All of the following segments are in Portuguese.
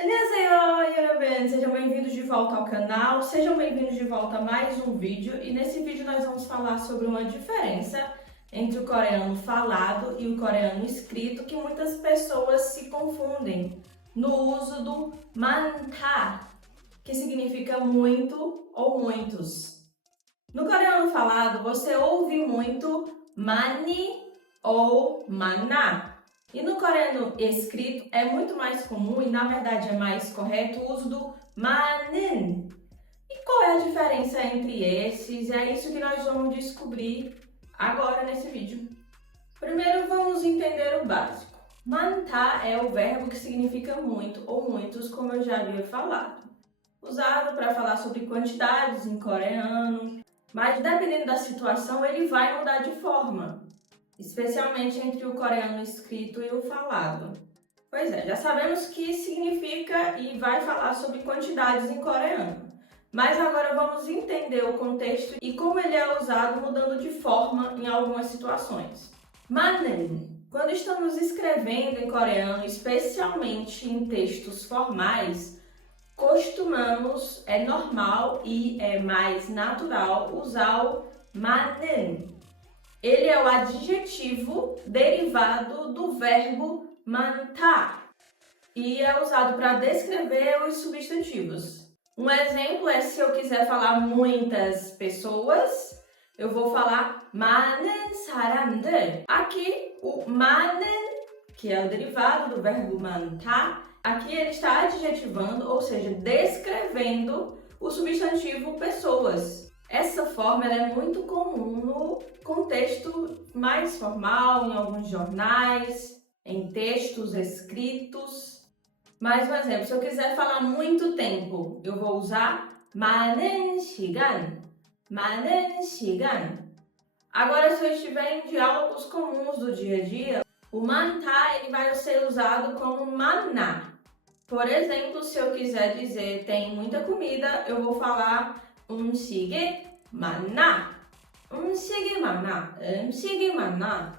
Annyeonghaseyo, 여러분! Sejam bem-vindos de volta ao canal, sejam bem-vindos de volta a mais um vídeo e nesse vídeo nós vamos falar sobre uma diferença entre o coreano falado e o coreano escrito que muitas pessoas se confundem no uso do 많다, que significa muito ou muitos. No coreano falado você ouve muito 많이 ou 많아. E no coreano escrito é muito mais comum e na verdade é mais correto o uso do 많은. E qual é a diferença entre esses? É isso que nós vamos descobrir agora nesse vídeo. Primeiro vamos entender o básico. 많다 é o verbo que significa muito ou muitos, como eu já havia falado. Usado para falar sobre quantidades em coreano, mas dependendo da situação ele vai mudar de forma, especialmente entre o coreano escrito e o falado. Pois é, já sabemos que significa e vai falar sobre quantidades em coreano. Mas agora vamos entender o contexto e como ele é usado mudando de forma em algumas situações. 많은. Quando estamos escrevendo em coreano, especialmente em textos formais, costumamos, é normal e é mais natural usar o 많은. Ele é o adjetivo derivado do verbo 많다 e é usado para descrever os substantivos. Um exemplo é se eu quiser falar muitas pessoas, eu vou falar 많은 사람들. Aqui o 많은, que é o derivado do verbo 많다, aqui ele está adjetivando, ou seja, descrevendo o substantivo pessoas. Essa forma ela é muito comum no contexto mais formal, em alguns jornais, em textos escritos. Mais um exemplo, se eu quiser falar muito tempo, eu vou usar 많은 시간, 많은 시간. Agora, se eu estiver em diálogos comuns do dia a dia, o 많다 ele vai ser usado como 많나. Por exemplo, se eu quiser dizer tem muita comida, eu vou falar 음식이 많나, 음식이 많나, 음식이 많나,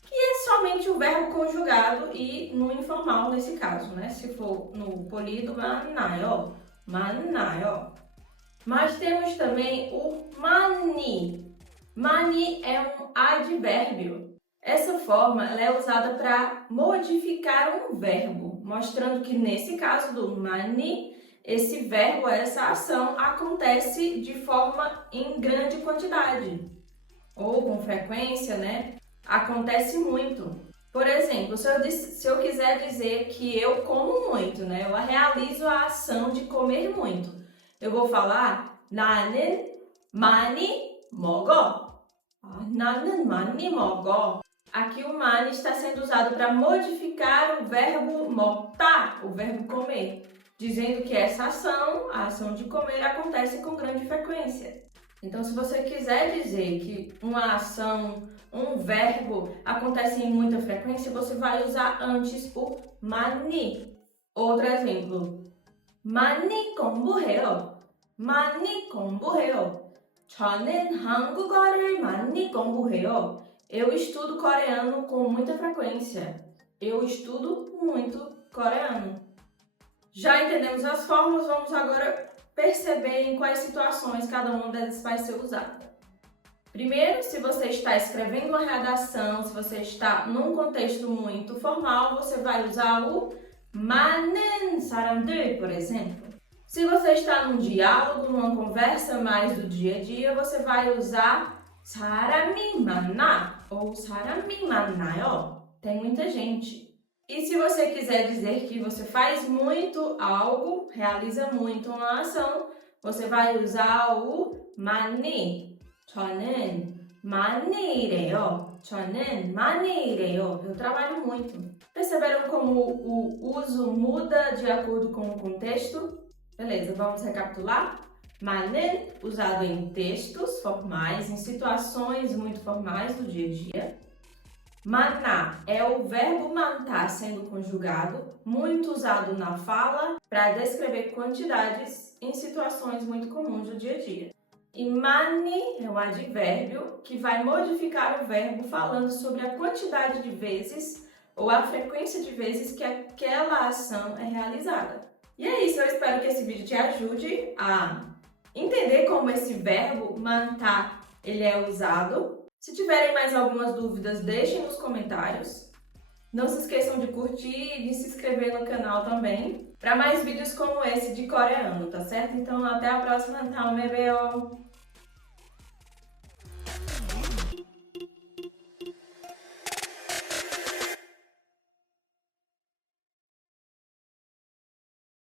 que é somente o verbo conjugado e no informal nesse caso, né? Se for no polido, 많나요, 많나요. Mas temos também o 많이. 많이 é um advérbio. Essa forma ela é usada para modificar um verbo, mostrando que nesse caso do 많이, esse verbo, essa ação, acontece de forma em grande quantidade, ou com frequência, né? Acontece muito. Por exemplo, se eu quiser dizer que eu como muito, né? Eu realizo a ação de comer muito. Eu vou falar 나는 많이 먹어. 나는 많이 먹어. Aqui o 많이 está sendo usado para modificar o verbo 먹다, o verbo comer, dizendo que essa ação, a ação de comer, acontece com grande frequência. Então, se você quiser dizer que uma ação, um verbo acontece em muita frequência, você vai usar antes o 많이. Outro exemplo, 많이 공부해요. 많이 공부해요. 저는 한국어를 많이 공부해요. Eu estudo coreano com muita frequência. Eu estudo muito coreano. Já entendemos as formas, vamos agora perceber em quais situações cada uma delas vai ser usada. Primeiro, se você está escrevendo uma redação, se você está num contexto muito formal, você vai usar o 많은 사람들, por exemplo. Se você está num diálogo, numa conversa mais do dia a dia, você vai usar 사람이 많나 ou 사람이 많나요. Tem muita gente. E se você quiser dizer que você faz muito algo, realiza muito uma ação, você vai usar o 많이. 저는 많이 일해요. 저는 많이 일해요. Eu trabalho muito. Perceberam como o uso muda de acordo com o contexto? Beleza, vamos recapitular? 많은, usado em textos formais, em situações muito formais do dia a dia. 많나 é o verbo 많다 sendo conjugado, muito usado na fala para descrever quantidades em situações muito comuns do dia a dia. E 많이 é um advérbio que vai modificar o verbo falando sobre a quantidade de vezes ou a frequência de vezes que aquela ação é realizada. E é isso, eu espero que esse vídeo te ajude a entender como esse verbo mantar ele é usado. Se tiverem mais algumas dúvidas, deixem nos comentários. Não se esqueçam de curtir e de se inscrever no canal também para mais vídeos como esse de coreano, tá certo? Então até a próxima, 다음에 봬요.